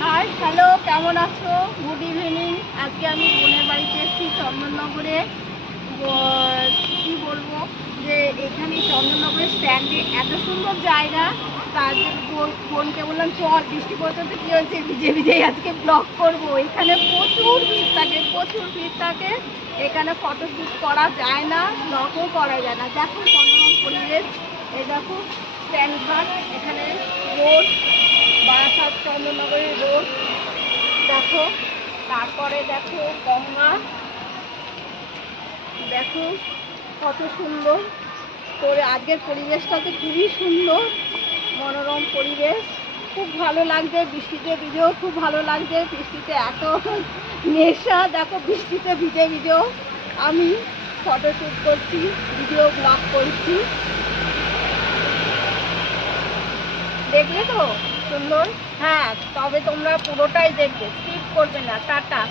Hi hello কেমন আছো? Good evening আজকে আমি বোনের বাড়িতে এসেছি চন্দননগরে। কি বলব যে এখানে চন্দননগরের স্ট্যান্ডে এত সুন্দর জায়গা। বোন- বোনকে বললাম, চল, বৃষ্টি পড়তে তো কী হয়েছে? ভিজে ভিজে আজকে ব্লগ করব। এখানে প্রচুর ভিড় থাকে, প্রচুর ভিড় থাকে। এখানে ফটোশ্যুট করা যায় না ব্লগও করা যায় না। দেখো মনোরম পরিবেশ, এই দেখো স্ট্যান্ড এখানে রোড বারাসাত চন্দ্রনগরের রোড দেখো, তারপরে দেখো গঙ্গা। দেখো কত সুন্দর। তোর আজকের পরিবেশটা তো খুবই সুন্দর, মনোরম পরিবেশ। খুব ভালো লাগছে বৃষ্টিতে ভিজেও, খুব ভালো লাগছে বৃষ্টিতে এত নেশা। দেখো বৃষ্টিতে ভিজে ভিজেও আমি ফটোশ্যুট করছি ভিডিও ব্লগ করছি। দেখলে তো? সুন্দর। হ্যাঁ তবে তোমরা পুরোটাই দেখবে। স্কিপ করবে না টাটা।